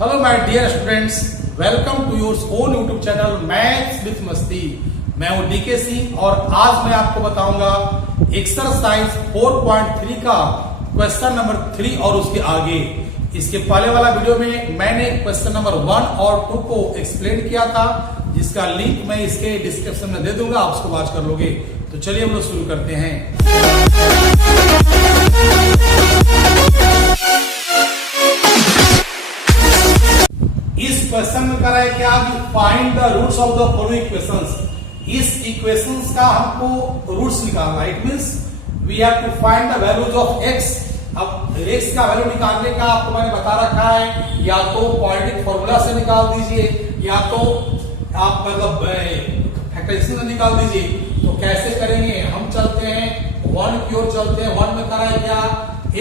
Hello my dear students, welcome to your own YouTube channel maths with Masti. मैं हूं DK Singh और आज मैं आपको बताऊंगा एक्सरसाइज 4.3 का क्वेश्चन नंबर 3 और उसके आगे। इसके पहले वाला वीडियो में मैंने क्वेश्चन नंबर 1 और 2 को एक्सप्लेन किया था, जिसका लिंक मैं इसके डिस्क्रिप्शन में दे दूंगा, आप उसको वॉच कर लोगे। तो चलिए हम लोग शुरू करते हैं। इस क्वेश्चन में करा है क्या, find the roots of the following equations. इस इक्वेशंस का हमको रूट्स निकालना है। It means we have to find the values of x. अब एक्स का वैल्यू निकालने का आपको मैंने बता रखा है, या तो क्वाड्रेटिक फॉर्मूला से निकाल दीजिए या तो आप मतलब फैक्टराइजेशन से निकाल दीजिए। तो कैसे करेंगे, हम चलते हैं 1 की ओर चलते हैं। 1 में करा है क्या,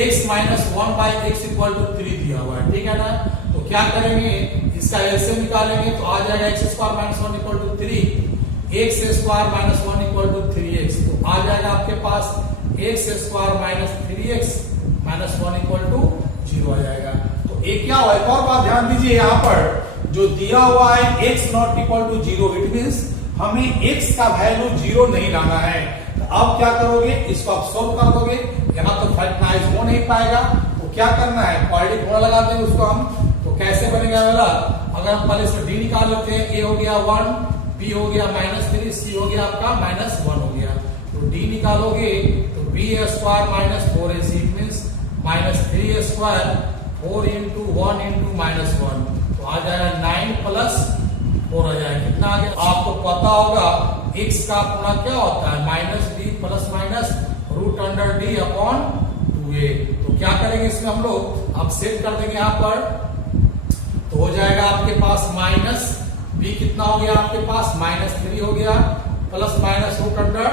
x minus 1 by x equal to 3 दिया हुआ है, ठीक है ना। तो क्या करेंगे, इसका एलसीएम निकालेंगे तो आ जाएगा x square minus 1 equal to 3, x square minus 1 equal to 3x। तो आ जाएगा आपके पास x square minus 3x minus 1 equal to 0 आ जाएगा। तो एक क्या हुआ, एक और बात ध्यान दीजिए, यहाँ पर जो दिया हुआ है x not equal to 0, it means हमें x का वैल्यू 0 नहीं लाना है। तो अब क्या करोगे, इसको आप सोल्व कर दोगे, यहाँ तो फैक्टराइज हो नहीं पाएगा। तो क्या करना है, क्वाड्रेटिक फॉर्मूला लगा देंगे उसको हम। तो कैसे बनेगा वाला, अगर हम पहले इसमें d निकाल लेते हैं, a हो गया 1, b हो गया -3, c हो गया आपका -1 हो गया। तो d निकालोगे तो b square minus 4ac means -3 square 4 into 1 into -1। तो आ जाएगा 9 प्लस 4 आ जाएगा, कितना आ गया। आपको पता होगा x का गुणा क्या होता है, -b plus minus root under d upon 2a। तो क्या करेंगे इसमें हम लोग, अब सेट कर देंगे यहाँ पर। तो हो जाएगा आपके पास माइनस b कितना हो गया आपके पास -3 हो गया प्लस माइनस रूट अंडर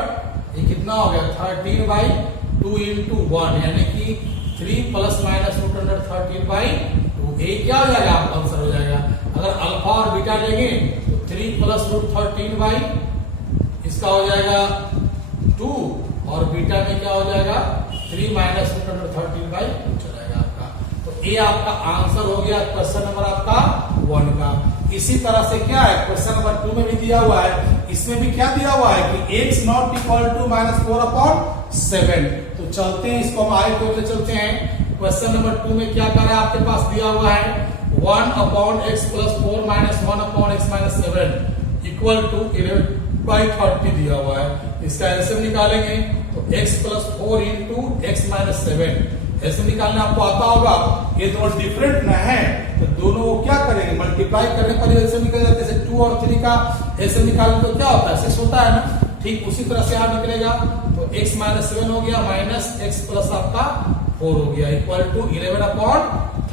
ये कितना हो गया 13 बाई 2 इंटू 1, यानी कि 3 plus minus root under 13 by 2। ये क्या हो जाएगा, आपका आंसर हो जाएगा। अगर अल्फा और बीटा लेंगे तो 3 प्लस रूट 13 बाई इसका हो जाएगा 2, और बीटा में क्या हो जाएगा 3 माइनस रूट अंडर 13 बाई 2 चलेगा आपका। तो ये आपका आंसर हो गया क्वेश्चन नंबर आपका 1 का। इसी तरह से क्या है, क्वेश्चन नंबर 2 में भी दिया हुआ है, इसमें भी क्या दिया हुआ है कि x not equal to -4 upon 7। तो चलते हैं इसको हम आगे को चलते हैं। क्वेश्चन नंबर 2 में क्या करा, आपके पास दिया हुआ है 1 upon x plus 4 minus 1 upon x minus 7 equal to 11 by 30 दिया हुआ है। इसका एलसीएम निकालेंगे तो x plus 4 into x minus 7 ऐसे निकालना आपको आता होगा। ये दोनों डिफरेंट न है तो दोनों को क्या करेंगे, मल्टीप्लाई करने पर ऐसे निकल जाते हैं। जैसे 2 और 3 का ऐसे निकालें तो क्या होता है, 6 होता है ना, ठीक उसी तरह से यहाँ निकलेगा। तो x माइनस 7 हो गया माइनस x प्लस आपका 4 हो गया इक्वल टू 11 अपॉन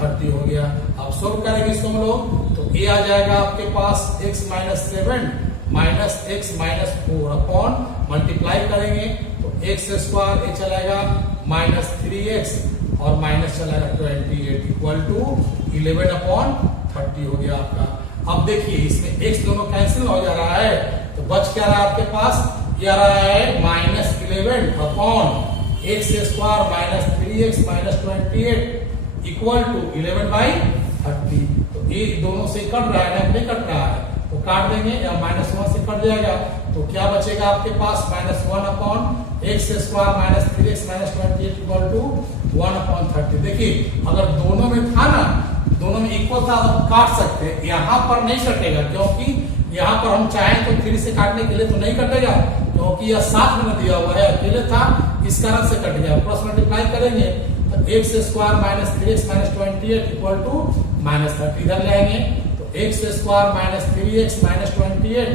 30 हो गया। अब सोल्व करेंगे इसको हम लोग तो a आ जाएगा आपके पास x minus 7 minus x minus 4 upon multiply करेंगे तो x स्क्वायर ये चलेगा -3x और माइनस चलेगा 28 इक्वल टू 11 अपॉन 30 हो गया आपका। अब देखिए इसमें x दोनों कैंसिल हो जा रहा है तो बच क्या रहा है आपके पास, ये आ रहा है -11 upon x square minus 3x minus 28 equal to 11 by 30। तो ये दोनों से कट रहा है ना, नहीं कट रहा है तो काट देंगे, या -1 से कट जाएगा तो क्या बचेगा आपके पास -1 upon x square minus 3x minus 28 equal to 1 upon 30। देखिए अगर दोनों में था ना, दोनों में इक्वल था तो काट सकते हैं, यहाँ पर नहीं कटेगा क्योंकि यहाँ पर हम चाहें तो 3 से काटने के लिए तो नहीं कटेगा, क्योंकि यह साथ में दिया हुआ है, अकेले था इस कारण से कट गया। क्रॉस मल्टीप्लाई करेंगे तो x square minus 3x minus 28 equal to -30 इधर ले आएंगे तो x square minus 3x minus 28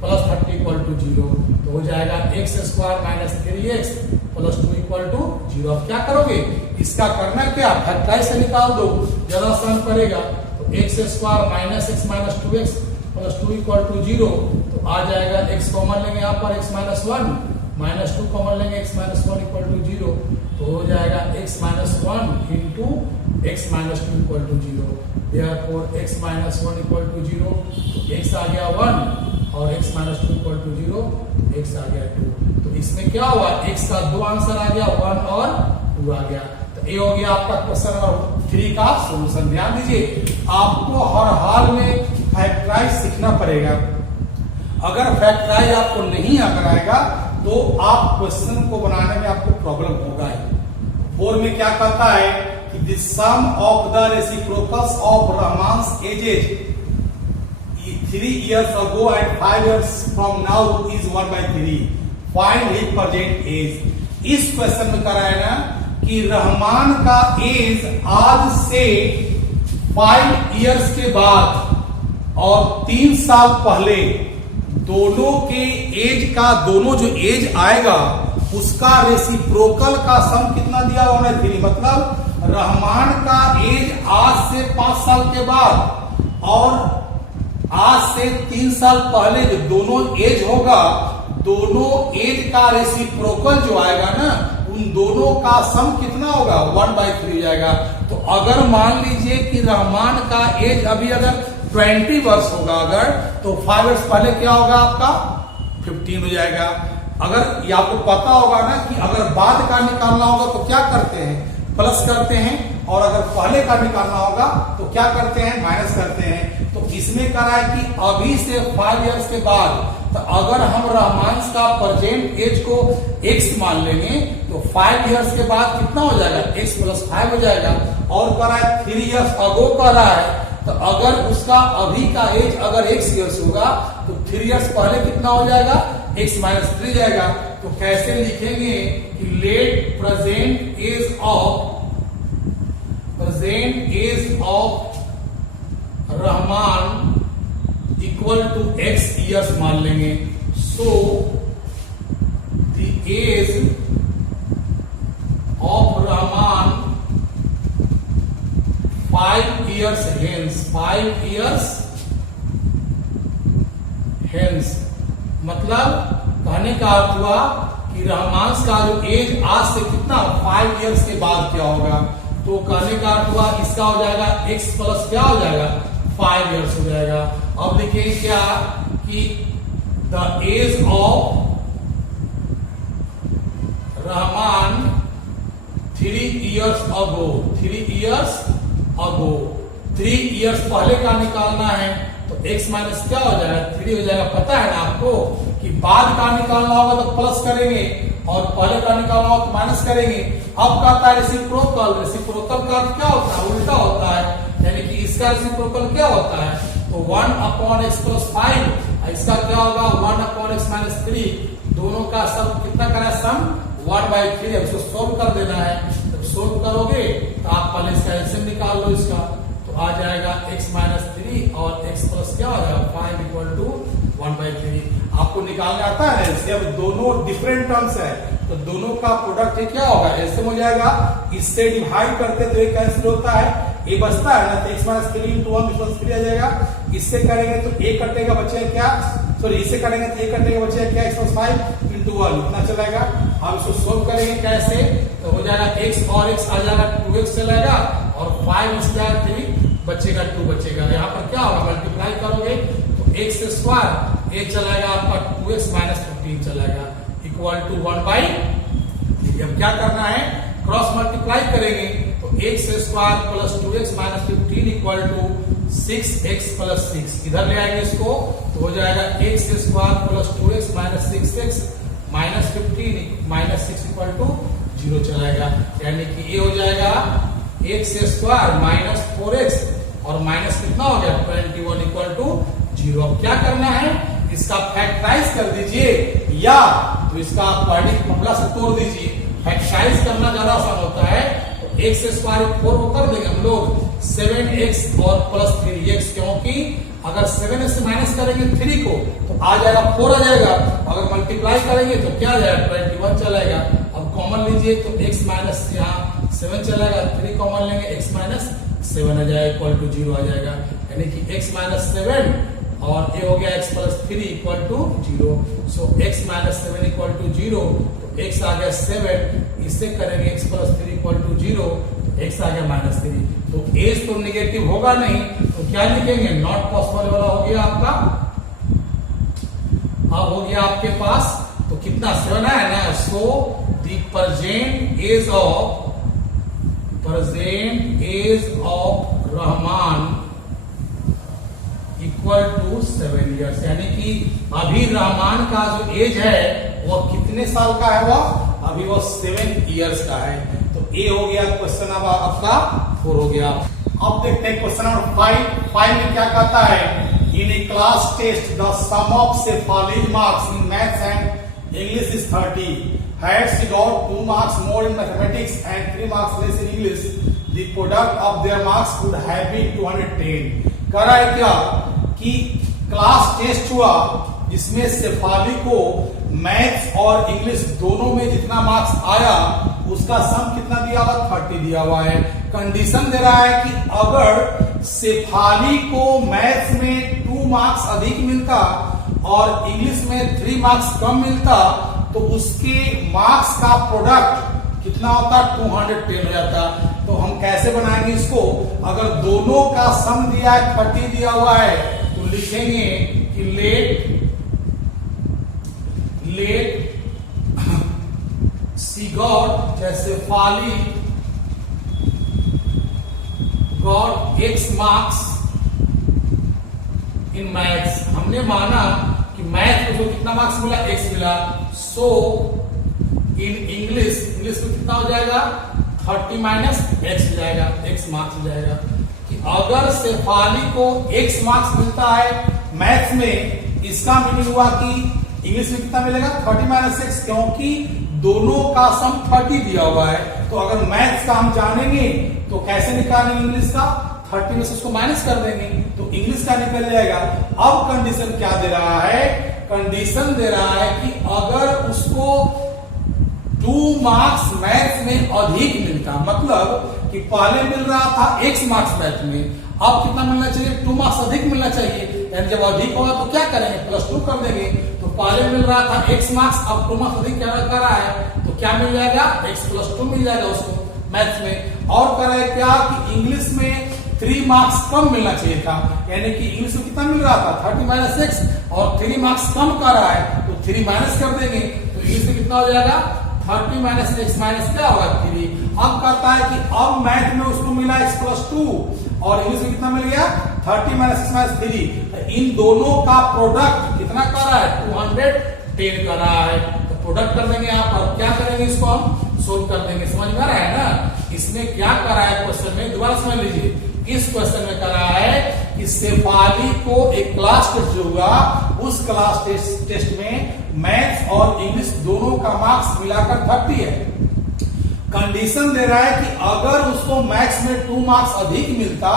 plus 30 equal to 0। तो हो जाएगा x square minus 3x plus 2 equal to 0। अब क्या करोगे, इसका करना क्या, फैक्टराइज से निकाल दो, ज्यादा आसान पड़ेगा। तो x square minus x minus 2x plus 2 equal to 0। तो आ जाएगा x कॉमन लेंगे यहाँ पर x माइनस 1 माइनस 2 कॉमन लेंगे x माइनस 1 इक्वल टू 0। तो हो जाएगा x minus 1 into x minus 2 equal to 0। Therefore x minus 1 equal to 0। तो x आ गया 1 और x minus 2 equal to 0, x आ गया 2। तो इसमें क्या हुआ, x का 2 आंसर आ गया, 1 और 2 आ गया। तो ये हो गया आपका क्वेश्चन नंबर 3 का सोल्यूशन। ध्यान दीजिए आपको हर हाल में फैक्टराइज सीखना पड़ेगा। अगर फैक्टराइज आपको नहीं अगर आएगा तो आप क्वेश्चन को बनाने में आपको प्रॉब्लम होगा ही। 4 में क्या कहता है कि the sum of the reciprocals of Rahman's ages 3 years ago and 5 years from now is 1/3. Find his present age. इस क्वेश्चन में करा है ना कि रहमान का एज आज से 5 years के बाद और 3 साल पहले दोनों के एज का, दोनों जो एज आएगा उसका रेसिप्रोकल का सम कितना दिया हुआ है 3। मतलब रहमान का एज आज से 5 साल के बाद और आज से 3 साल पहले जो दोनों एज होगा, दोनों एज का रेसिप्रोकल जो आएगा ना, उन दोनों का सम कितना होगा 1/3 हो जाएगा। तो अगर मान लीजिए कि रहमान का एज अभी अगर 20 वर्ष होगा अगर, तो 5 वर्ष पहले क्या होगा आपका 15 हो जाएगा। अगर ये आपको पता होगा ना कि अगर बाद का निकालना होगा तो क्या करते हैं, प्लस करते हैं, और अगर पहले का निकालना होगा तो क्या करते हैं, माइनस करते हैं। तो इसमें करा है कि अभी से 5 इयर्स के बाद, तो अगर हम रहमान का प्रेजेंट एज को x मान लेंगे तो 5 इयर्स के बाद कितना हो जाएगा x + 5 हो जाएगा। और करा है 3 इयर्स अगो करा है, तो अगर उसका अभी का एज अगर x इयर्स होगा तो 3 इयर्स पहले कितना हो जाएगा x - 3 जाएगा। तो कैसे लिखेंगे कि let present age of Rahman equal to x years मान लेंगे। So the age of Rahman 5 years hence, 5 years hence, मतलब कहने का अर्थ हुआ कि रहमान का जो एज आज से कितना 5 इयर्स के बाद क्या होगा। तो कहने का अर्थ हुआ इसका हो जाएगा x प्लस क्या हो जाएगा 5 इयर्स हो जाएगा। अब लिखिए क्या कि the age of Rahman 3 years ago, 3 years पहले का निकालना है तो x माइनस क्या हो जाएगा 3 हो जाएगा। पता है ना आपको कि बाद का निकालना होगा तो प्लस करेंगे और पहले का निकालना होगा तो माइनस करेंगे। अब कहता है रेसिप्रोकल, रेसिप्रोकल का अर्थ क्या होता है, उल्टा होता है, यानी कि इसका रेसिप्रोकल क्या होता है तो 1/x + 5, इसका क्या होगा 1/x - 3, दोनों का सम कितना करें सम 1/3। अब इसको सोल्व कर देना है, जब सोल्व करोगे तो आप पहले इसका एलसीएम निकाल लो इसका, तो आ जाएगा x - 3 और x प्लस क्या हो जाएगा 5 = 1/3। आपको निकालना आता है एलसीएम, दोनों डिफरेंट टर्म्स है तो दोनों का प्रोडक्ट क्या होगा एलसीएम हो जाएगा। इससे डिवाइड करते तो ये कैंसिल होता है, ये बचता है ना, तो x - 3 × 1 + 3 आ जाएगा। इससे करेंगे तो a कटेगा बचेगा क्या, सॉरी इससे करेंगे तो a कटेगा बचेगा क्या x + 5 × 1 इतना चलेगा। हम इसको सोल्व करेंगे कैसे, तो हो जाएगा x और x आ जाएगा 2x चलेगा और 5 × 3 बचेगा 2 बचेगा। यहाँ पर क्या होगा मल्टीप्लाई करोगे तो x² ये चलाएगा आपका 2x - 15 चलाएगा इक्वल टू 1/। अब क्या करना है क्रॉस मल्टीप्लाई करेंगे तो x² + 2x - 15 equal to 6x + 6, इधर ले आएंगे इसको तो हो जाएगा x² + 2x - 6x - 15 - 6 equal to 0 चलाएगा। यानी कि ये हो जाएगा x² - 4x और माइनस कितना हो गया 21 इक्वल टू 0। अब क्या करना है इसका फैक्टराइज कर दीजिए या तो इसका क्वाड्रेटिक फॉर्मूला से तोड़ दीजिए। फैक्टराइज करना ज्यादा आसान होता है तो x² 4 को कर देंगे हम लोग 7x और प्लस 3x, क्योंकि अगर 7x से माइनस करेंगे 3 को तो आ जाएगा 4 आ जाएगा, अगर मल्टीप्लाई करेंगे तो क्या आ जाएगा 21 चलेगा। अब कॉमन लीजिए तो x माइनस यहाँ 7 चलेगा, 3 कॉमन लेंगे x - 7 आ जाएगा इक्वल टू 0 आ जाएगा। यानी कि x - 7 और ये हो गया x + 3 equal to 0। So x - 7 equal to 0, तो x आ गया 7, इससे करेंगे x + 3 इक्वल टू 0, तो x आ गया -3। तो एज तो निगेटिव होगा नहीं तो क्या लिखेंगे नॉट पॉसिबल वाला हो गया आपका। अब हो गया आपके पास तो कितना 7 है ना। So the present age of Rahman 7 years, यानी कि अभी रहमान का जो एज है वो कितने साल का है? वो अभी वो 7 years का है। तो ए हो गया क्वेश्चन नंबर आपका 4 हो गया। अब देखते हैं क्वेश्चन नंबर 5 में क्या कहता है? In a class test the sum of Shefali's marks in maths and English is 30. Had she got 2 marks more in mathematics and 3 marks less in English, the product of their marks would have been 210. कह रहा है क्या कि class test हुआ जिसमें शेफाली को maths और English दोनों में जितना मार्क्स आया उसका सम कितना दिया हुआ? 30 दिया हुआ है। कंडीशन दे रहा है कि अगर शेफाली को मैथ्स में 2 मार्क्स अधिक मिलता और इंग्लिश में 3 मार्क्स कम मिलता तो उसके मार्क्स का प्रोडक्ट कितना होता? 210 हो जाता। तो हम कैसे बनाएंगे इसको? अगर दोनों का सम दिया है 30 दिया हुआ है तो लिखेंगे कि लेट सी गॉट, जैसे Fali got X marks in maths. हमने माना कि मैथ में जो कितना मार्क्स मिला? X मिला। सो इन इंग्लिश में कितना हो जाएगा? 30 माइनस X हो जाएगा, X मार्क्स हो जाएगा। कि अगर शेफाली को X मार्क्स मिलता है मैथ्स में, इसका मीनिंग हुआ कि इंग्लिश में कितना मिलेगा? 30 माइनस X, क्योंकि दोनों का सम 30 दिया हुआ है। तो अगर मैथ्स का हम जानेंगे तो कैसे निकालेंगे? इंग्लिश का 30 में से उसको माइनस कर देंगे तो इंग्लिश का निकल जाएगा। अब कंडीशन क्या दे रहा है? कंडीशन दे रहा है कि अगर उसको 2 मार्क्स मैथ्स में अधिक मिलता, मतलब कि पहले मिल रहा था X मार्क्स मैथ में, अब कितना मिलना चाहिए? 2 मार्क्स अधिक मिलना चाहिए। यानी जब अधिक होगा तो क्या करेंगे? +2 कर देंगे। तो पहले मिल रहा था X मार्क्स, अब 2 मार्क्स अधिक क्या कर रहा है तो क्या मिल जाएगा? X + 2 मिल जाएगा उसको मैथ्स में। और कह रहे क्या कि इंग्लिश में 3 मार्क्स कम मिलना चाहिए था, यानी कि इंग्लिश में कितना मिल रहा था? 30 माइनस X, और 3 मार्क्स कम कर रहा है तो 3 माइनस कर देंगे तो इंग्लिश में कितना हो जाएगा? 30 माइनस X माइनस क्या होगा? 3। अब कहता है कि अब मैथ में उसको मिला X + 2 और इंग्लिश में कितना मिल गया? 30 माइनस X माइनस 3। इन दोनों का प्रोडक्ट कितना कर रहा है? 210 कर रहा है। तो प्रोडक्ट कर देंगे यहाँ पर। क्या करेंगे? इसको हम सोल्व कर देंगे। समझ में आ रहा है ना? इसमें क्या कर रहा है क्वेश्चन में? दोबारा समझ लीजिए। इस क्वेश्चन में कर रहा है कि शेफाली को एक क्लास टेस्ट जो हुआ उस क्लास टेस्ट में मैथ्स और इंग्लिश दोनों का मार्क्स मिलाकर 30 है। कंडीशन दे रहा है कि अगर उसको मैथ्स में 2 मार्क्स अधिक मिलता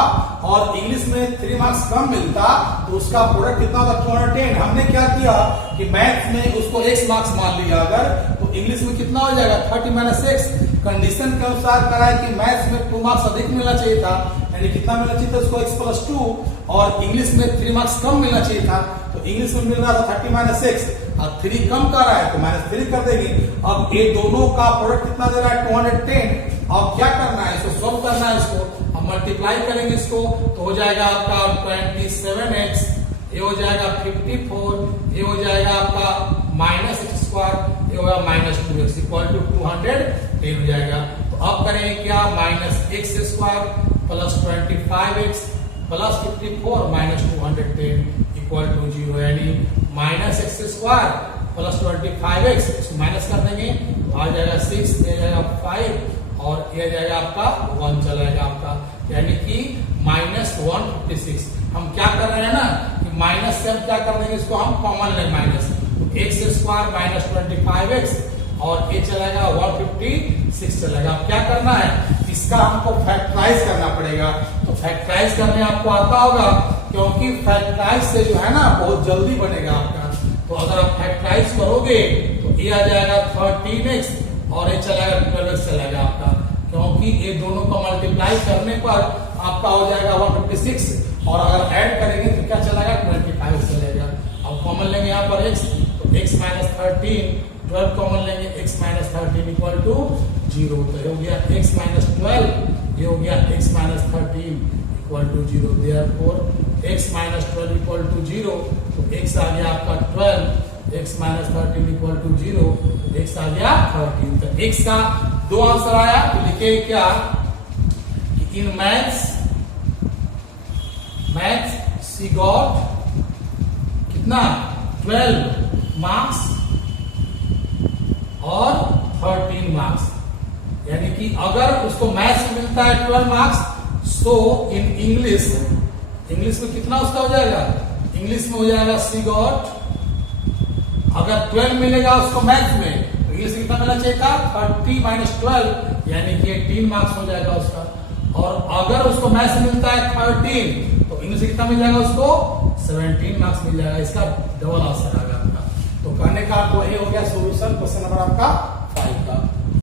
और इंग्लिश में 3 मार्क्स कम मिलता तो उसका प्रोडक्ट कितना होगा? 210। हमने क्या किया कि मैथ्स में उसको X मार्क्स मान लिया अगर, तो इंग्लिश में कितना हो जाएगा? 30 माइनस X। कंडीशन के अनुसार करा है कि मैथ्स में 2 मार्क्स अधिक मिलना चाहिए था, यानी कितना मिलना चाहिए था उसको? X + 2, और इंग्लिश में 3 मार्क्स कम मिलना चाहिए था। तो इंग्लिश में मिल रहा था 30 माइनस X, अब 3 कम कर रहा है तो -3 कर देंगे। अब ये दोनों का प्रोडक्ट कितना दे रहा है? 210। अब क्या करना है? इसको सॉल्व करना है। इसको हम मल्टीप्लाई करेंगे इसको तो हो जाएगा आपका 27x, ये हो जाएगा 54, ये हो जाएगा आपका -x², ये होगा -2x इक्वल टू 210 हो जाएगा। तो अब करेंगे क्या? -x² plus 25x plus 54 -210 equal to 0, यानी -x² प्लस 25x, इसको माइनस कर देंगे तो आ जाएगा 6, ये जाएगा 5 और ये जाएगा आपका 1 चला जाएगा आपका, यानी कि -156। हम क्या कर रहे हैं ना कि माइनस से हम क्या कर देंगे? इसको हम कॉमन लें माइनस, तो x² -25x और ये चलेगा 156 चलेगा। अब क्या करना है? इसका हमको फैक्टराइज करना पड़ेगा। तो फैक्टराइज करने आपको आता होगा, क्योंकि फैक्टराइज से जो है ना बहुत जल्दी बनेगा आपका। तो अगर आप फैक्टराइज करोगे तो ये आ जाएगा 13x और ये चलेगा 12x चलेगा आपका, क्योंकि ये दोनों को मल्टीप्लाई करने पर आपका हो जाएगा 156 और अगर ऐड करेंगे तो क्या चलेगा? 25 चलेगा। अब कॉमन लेंगे यहाँ पर x, तो x -13, 12 कॉमन लेंगे, x -13 इक्वल टू 0। तो ये हो गया x -12, ये हो गया x -13 equal to 0। Therefore x -12 equal to 0, तो x आ गया आपका 12, x -13 इक्वल टू 0, x आ गया 13। तो x का 2 आंसर आया। तो लिखे क्या कि इन मैथ्स she got कितना 12 मार्क्स और 13 मार्क्स। यानी कि अगर उसको मैथ्स में मिलता है 12 मार्क्स, सो इन इंग्लिश में कितना उसका हो जाएगा? इंग्लिश में हो जाएगा सी गॉट, अगर 12 मिलेगा उसको मैथ्स में, इंग्लिश में कितना मिलना चाहिए था? 30 माइनस 12, यानी कि 18 मार्क्स हो जाएगा उसका। और अगर उसको मैथ्स में मिलता है 13, तो इंग्लिश में कितना मिल जाएगा उसको? 17 मार्क्स मिल जाएगा। इसका डबल आंसर आ गया आपका। तो कहने का आपको ये हो गया सोल्यूशन क्वेश्चन नंबर आपका 5 का।